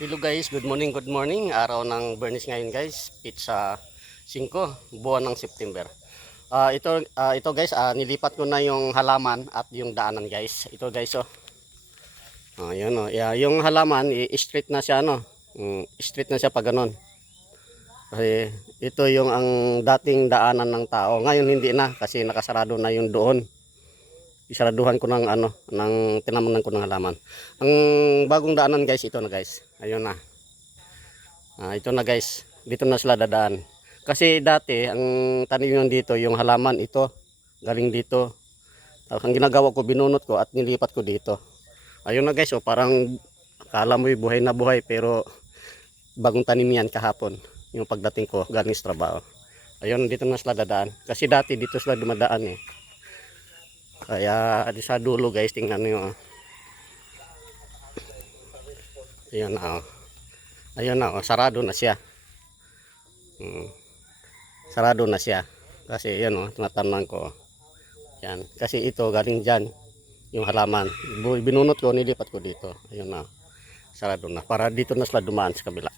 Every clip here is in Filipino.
Hello guys, good morning, good morning. Araw ng Bernis ngayon guys, pizza 5, buwan ng September. Ito guys, nilipat ko na yung halaman at yung daanan guys. Ito guys oh. Yun oh. Yeah, yung halaman straight na siya no. Straight na siya pag ganun. Kasi ito yung ang dating daanan ng tao. Ngayon hindi na kasi nakasarado na yung doon. Isaraduhan ko ng tinamanan ko ng halaman. Ang bagong daanan guys, ito na guys. Ayun na. Ito na guys, dito na sila dadaan. Kasi dati, ang tanim nyo dito, yung halaman ito, galing dito. Tapos ang ginagawa ko, binunot ko at nilipat ko dito. Ayun na guys, parang akala mo buhay na buhay, pero bagong tanim yan kahapon. Yung pagdating ko, galing sa trabaho. Ayun, dito na sila dadaan. Kasi dati dito sila dumadaan eh. Kaya di sa dulo guys, tingnan nyo. Ayun na Ayun na sarado na siya. Sarado na siya. Kasi yan tinatamnan ko. Yan. Kasi ito galing dyan. Yung halaman. Binunot ko, nilipat ko dito. Ayun na. Sarado na. Para dito na sila dumaan sa kabila.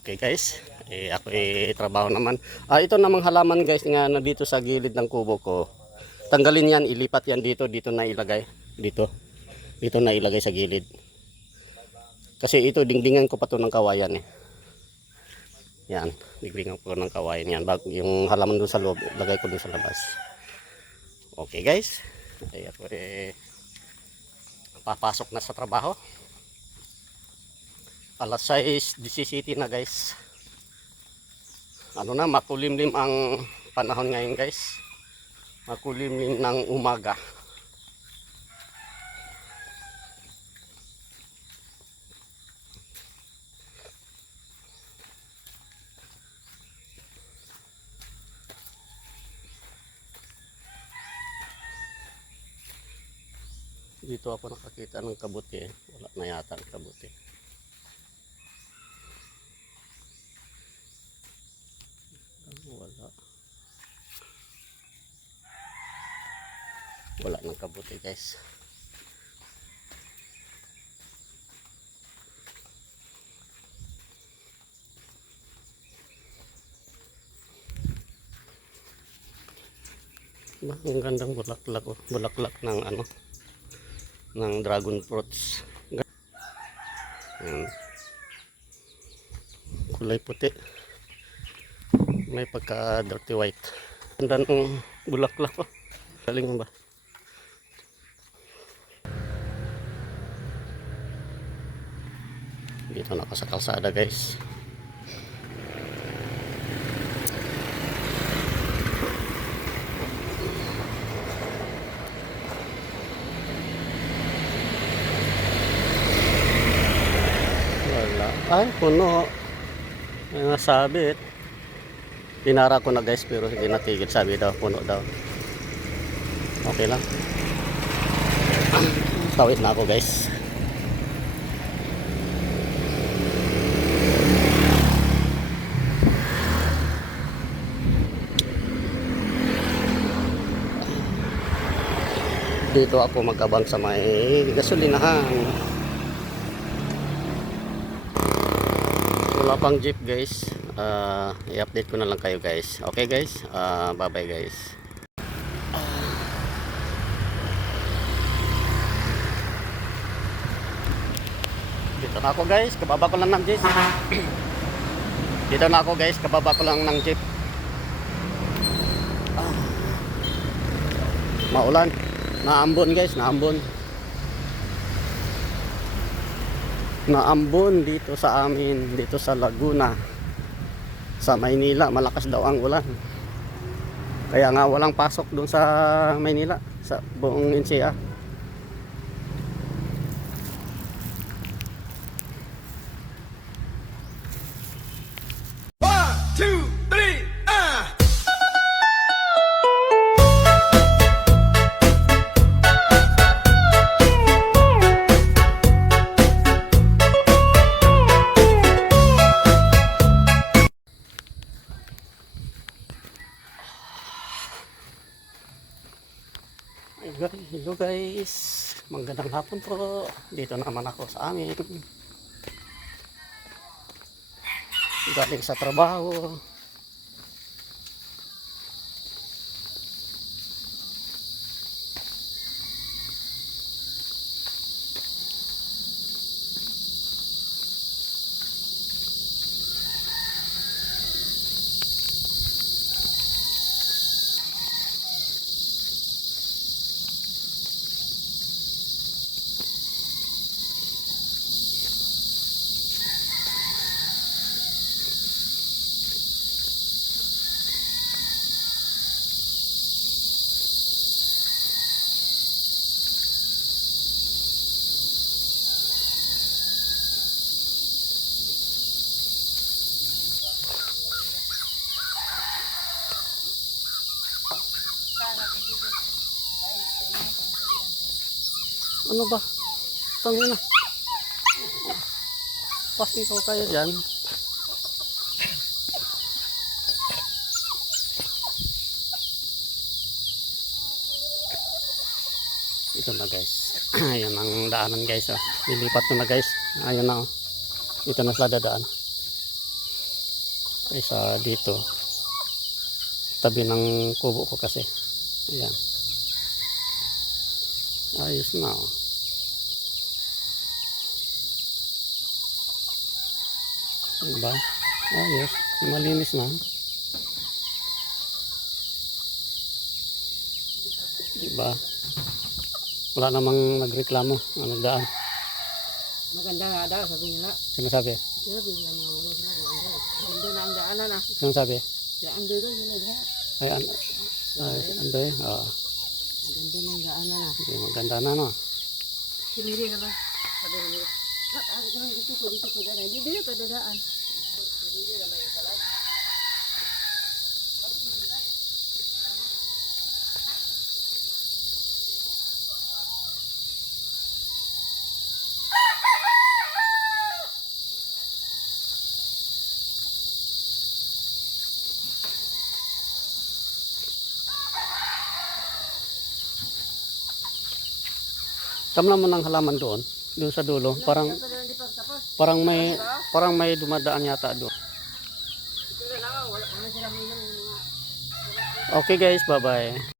Okay guys. Ako trabaho naman. Ito namang halaman guys nga na dito sa gilid ng kubo ko. Tanggalin yan. Ilipat yan dito. Dito na ilagay. Dito. Dito na ilagay sa gilid. Kasi ito dingdingan ko pa to ng kawayan eh. Yan, dingdingan ko ng kawayan yan. Yung halaman doon sa loob, lagay ko doon sa labas. Okay guys. Ako papasok na sa trabaho. Alas 6:17 na guys. Makulimlim ang panahon ngayon guys. Makulimlim ng umaga. Dito ako nakakita ng kabuti eh. Wala na yata ang kabuti. Wala ng kabuti guys. Ang gandang bulaklak oh. Bulaklak ng ng dragon fruits. Ayan. Kulay puti. May pagka dirty white. Ganda ng bulaklak oh. Galing mo ba? Dito na ako sa kalsada guys. Ay, puno. May nasabit. Pinara ko na guys pero hindi natigil. Sabi daw, puno daw. Okay lang. Tawid na ako guys. Dito ako magabang sa may gasolinahan. Wala pang jeep guys. I-update ko na lang kayo guys. Okay guys, bye bye guys. Dito na ako guys, kababa ko lang ng jeep. Dito na ako guys, kababa ko lang ng jeep. Maulan. Naambon guys, naambon. Naambon dito sa amin, dito sa Laguna. Sa Maynila, malakas daw ang ulan. Kaya nga walang pasok doon sa Maynila, sa buong NCR. Hello guys. Magandang hapon po. Dito naman ako sa amin. Galing sa trabaho. Ano ba? Tangina. Pasito kayo dyan. Ito na guys. Ayan ang daanan guys. Oh. Lilipat ko na guys. Ayan na. Oh. Ito na sila dadaan. Kaysa dito. Tabi ng kubo ko kasi. Ayan. Ayos na. Oh. Diba? Ayos. Malinis na. Diba? Wala namang nagreklamo. Nagdaan. Maganda nga daw, sabi nila. Sino sabi? Sabi nila mga wala sila maganda. Maganda na ang daanan ah. Sino sabi? Ando daw sila diha. Ay, andoy. Oo. Maganda na ang daanan ah. Maganda na, no? Siniri naman. Sabi nila. Dito ko daan. Dito ko dadaan. Siniri naman yung talag. Tamla mo ng halaman doon sa dulo. Parang may dumadaan yata doon. Okay guys, bye-bye.